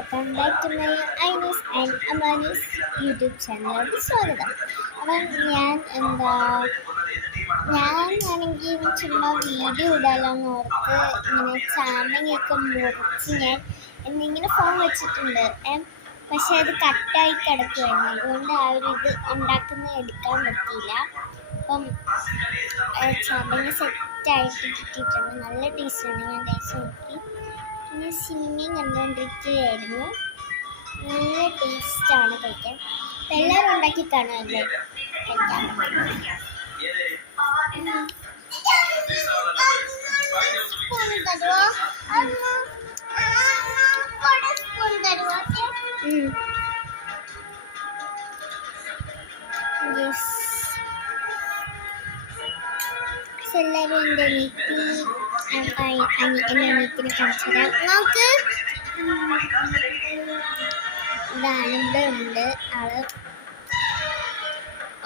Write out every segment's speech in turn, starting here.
Welcome back to my Aini's and Amani's YouTube ചാനലിലോട്ട് സ്വാഗതം. അപ്പം ഞാനാണെങ്കിൽ ചുമ്മാ വീഡിയോ ഇടാലോന്ന് ഓർത്ത് ഇങ്ങനെ ചാമ്പങ്ങയൊക്കെ മുറിച്ച് ഞാൻ എന്നിങ്ങനെ ഫോൺ വെച്ചിട്ടുണ്ട്. പക്ഷെ അത് കട്ടായി കിടക്കുമായിരുന്നു, അതുകൊണ്ട് ആ ഒരു ഇത് ഉണ്ടാക്കുന്നത് എടുക്കാൻ പറ്റിയില്ല. അപ്പം ചാമ്പങ്ങ സെറ്റായിട്ട് കിട്ടിയിട്ടുണ്ട്, നല്ല ടേസ്റ്റാണ്. ഞാൻ ടേസ്റ്റ് നോക്കി, പിന്നെ സിമ്മിങ് കണ്ടുകൊണ്ടിരിക്കുകയായിരുന്നു. നല്ല ടേസ്റ്റാണ് കഴിക്കാൻ. അപ്പം എല്ലാവരും ഉണ്ടാക്കി കാണുമല്ലേ കഴിക്കാൻ. എല്ലാവരും എൻ്റെ അനിയത്തിനെ കാണിച്ചു തരാം. നോക്ക്, ഇതാണ് ഇവിടെ ഉണ്ട് ആള്.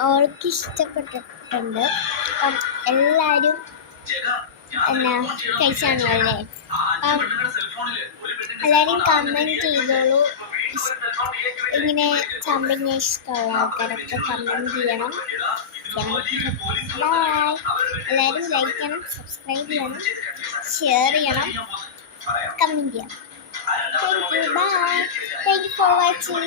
അവൾക്ക് ഇഷ്ടപ്പെട്ടിട്ടുണ്ട്. അപ്പം എല്ലാവരും കഴിച്ചാണോ അല്ലേ? അപ്പം എല്ലാവരും കമൻറ്റ് ചെയ്തോളൂ. ഇങ്ങനെ ചാമ്പങ്ങ ഇഷ്ടമുള്ള ആൾക്കാരൊക്കെ കമൻറ്റ് ചെയ്യണം. ബൈ. എല്ലാവരും ലൈക്ക് ചെയ്യണം, സബ്സ്ക്രൈബ് ചെയ്യണം, ഷെയർ ചെയ്യണം, കമൻറ്റ് ചെയ്യണം. Thank you. Bye. Thank you for watching.